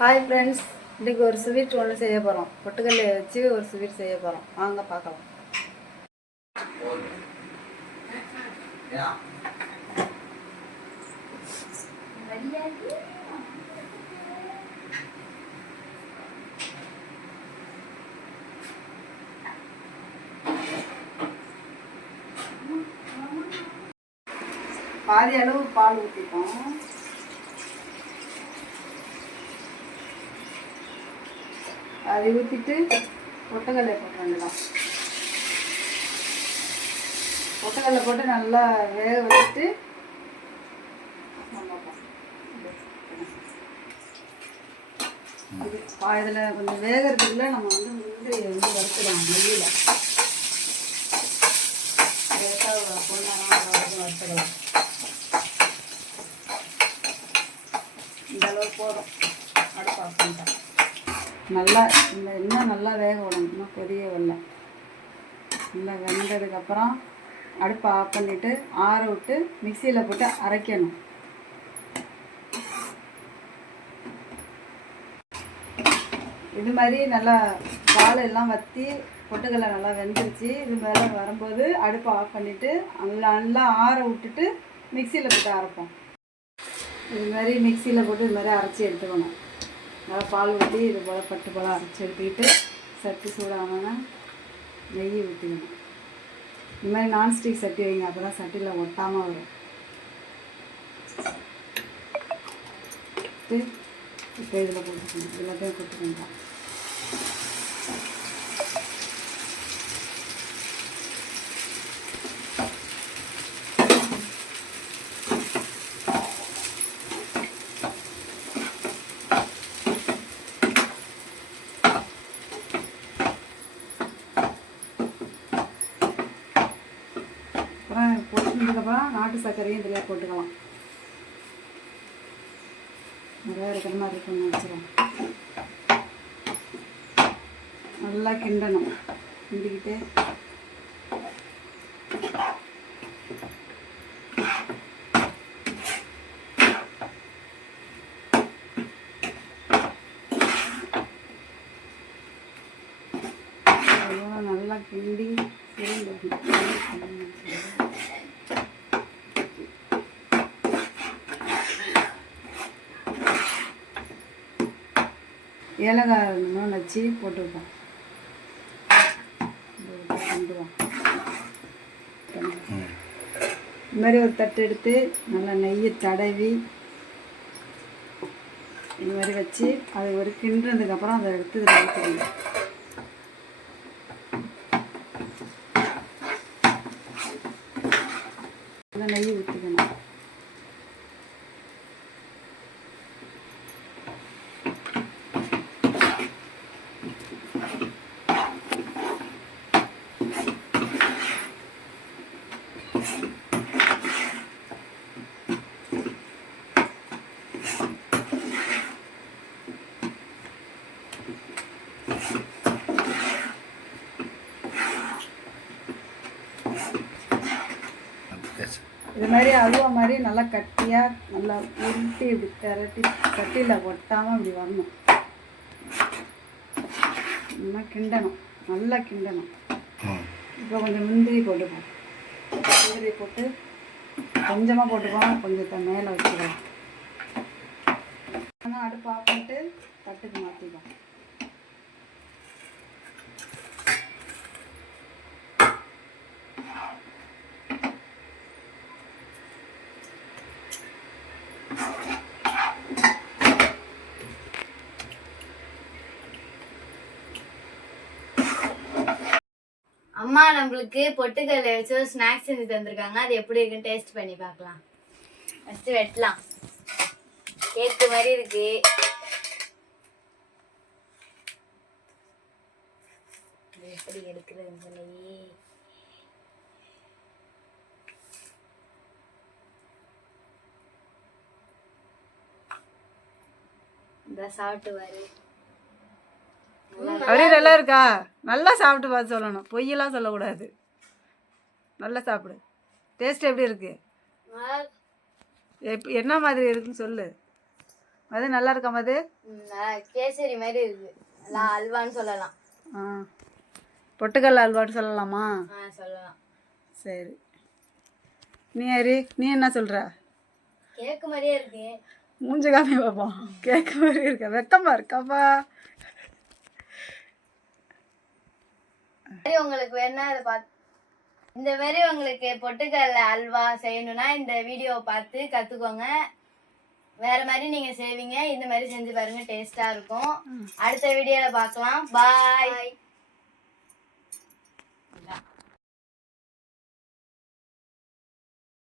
Hi friends இன்றைக்கி ஒரு sweet ஒன்று செய்ய போகிறோம் பொட்டுக்கல்லை வச்சு ஒரு ஸ்வீட் செய்ய போகிறோம் வாங்க பார்க்கலாம். பாதி அளவு பால் ஊற்றிப்போம் அதை ஊற்றிட்டு பொட்டுக்கல்லை போட்டு வேண்டியதான் பொட்டுக்கல்லை போட்டு நல்லா வேக வச்சுட்டு இதில் கொஞ்சம் வேகிறதுக்குள்ள நம்ம வந்து முந்திரி வந்து வறுத்துக்கலாம் நெய்யில். வறுத்துடலாம் பொண்ணாக வறுத்துக்கலாம் இந்த அளவு போதும் அடுப்பு ஆஃப் பண்ணிட்டேன் நல்லா இந்த இன்னும் நல்லா வேக விடணும். இன்னும் கொதிய வரல நல்லா வெந்ததுக்கப்புறம் அடுப்பை ஆஃப் பண்ணிவிட்டு ஆற விட்டு மிக்சியில் போட்டு அரைக்கணும். இது மாதிரி நல்லா பால் எல்லாம் வற்றி பொட்டுக்கடலை நல்லா வெந்துருச்சு. இது மேலே வரும்போது அடுப்பை ஆஃப் பண்ணிவிட்டு நல்லா நல்லா ஆற விட்டுட்டு மிக்சியில் போட்டு அரைப்போம். இது மாதிரி மிக்சியில் போட்டு இது மாதிரி அரைச்சி எடுத்துக்கணும். நல்லா பால் ஊற்றி இது போல் பட்டு போல் அரைச்சி எடுத்துக்கிட்டு சட்டி சூடாமல் நெய் ஊற்றிக்கணும் இந்த மாதிரி நான்ஸ்டிக் சட்டி வைங்க அப்போ தான் சட்டியில் ஒட்டாமல் வரும். இப்போ இதில் போட்டுக்கணும். எல்லாத்தையும் கொடுத்துக்கணும் அப்புறம் நாட்டு சர்க்கரையும் இதில் போட்டுக்கலாம். நிறையா இருக்கிற மாதிரி இருக்குன்னு வச்சுருவோம் நல்லா கிண்டணும். கிண்டிக்கிட்டு. நல்லா கிண்டி ஏலக்காய் இன்னும் வச்சு போட்டுருப்போம் இந்த மாதிரி ஒரு தட்டு எடுத்து நல்லா நெய்யை தடவி இது மாதிரி வச்சு அது ஒரு கிண்டுறதுக்கப்புறம் அதை எடுத்து இதில் ஊற்றிக்கணும் நல்லா நெய் ஊற்றிக்கணும் இது மாதிரி அல்வா மாதிரி நல்லா கட்டியாக நல்லா உருட்டி இப்படி திரட்டி சட்டியில் ஒட்டாமல் இப்படி வரணும். நல்லா கிண்டணும் நல்லா கிண்டணும். இப்போ கொஞ்சம் முந்திரி போட்டுப்போம். சீரகை போட்டு கொஞ்சமாக போட்டுக்குவோம் கொஞ்சத்தை மேலே வச்சுக்கலாம் அடுப்பு ஆஃப் பண்ணிட்டு தட்டுக்கு மாற்றிக்கலாம் அம்மா நம்மளுக்கு பொட்டுக்கல்ல வச்சு ஒரு ஸ்நாக்ஸ் செஞ்சு தந்திருக்காங்க. அது எப்படி இருக்குன்னு டேஸ்ட் பண்ணி பார்க்கலாம். ஃபர்ஸ்ட் வெட்டலாம். கேக்கு மாதிரி இருக்கு. எப்படி எடுக்கிறது சொல்லி இந்த சாப்பிட்டு வரு அவரே நல்லா இருக்கா? நல்லா சாப்பிட்டு பார்த்து சொல்லணும். பொய்யெல்லாம் சொல்லக்கூடாது. நல்லா சாப்பிடு. டேஸ்ட் எப்படி இருக்கு? நல்லா எப் என்ன மாதிரி இருக்குன்னு சொல்லு. அது நல்லா இருக்கா மது? கேசரி மாதிரி இருக்கு. அல்வான்னு சொல்லலாம். ஆ. பொட்டுக்கடலை அல்வான்னு சொல்லலாமா? சொல்லலாம். சரி. நீ ஹரி நீ என்ன சொல்கிற கேக்கு மாதிரியே இருக்கு. மூஞ்ச காமி பார்ப்போம் கேட்க மாதிரி இருக்க? வெக்கமா இருக்காப்பா. சரி உங்களுக்கு வேணா அதை பார்த்து இந்த மாதிரி உங்களுக்கு பொட்டுக்கடலை அல்வா செய்யணும்னா இந்த வீடியோவை பார்த்து கற்றுக்கோங்க வேற மாதிரி நீங்கள் செய்வீங்க. இந்த மாதிரி செஞ்சு பாருங்க டேஸ்ட்டாக இருக்கும். அடுத்த வீடியோவில் பார்க்கலாம். பாய்.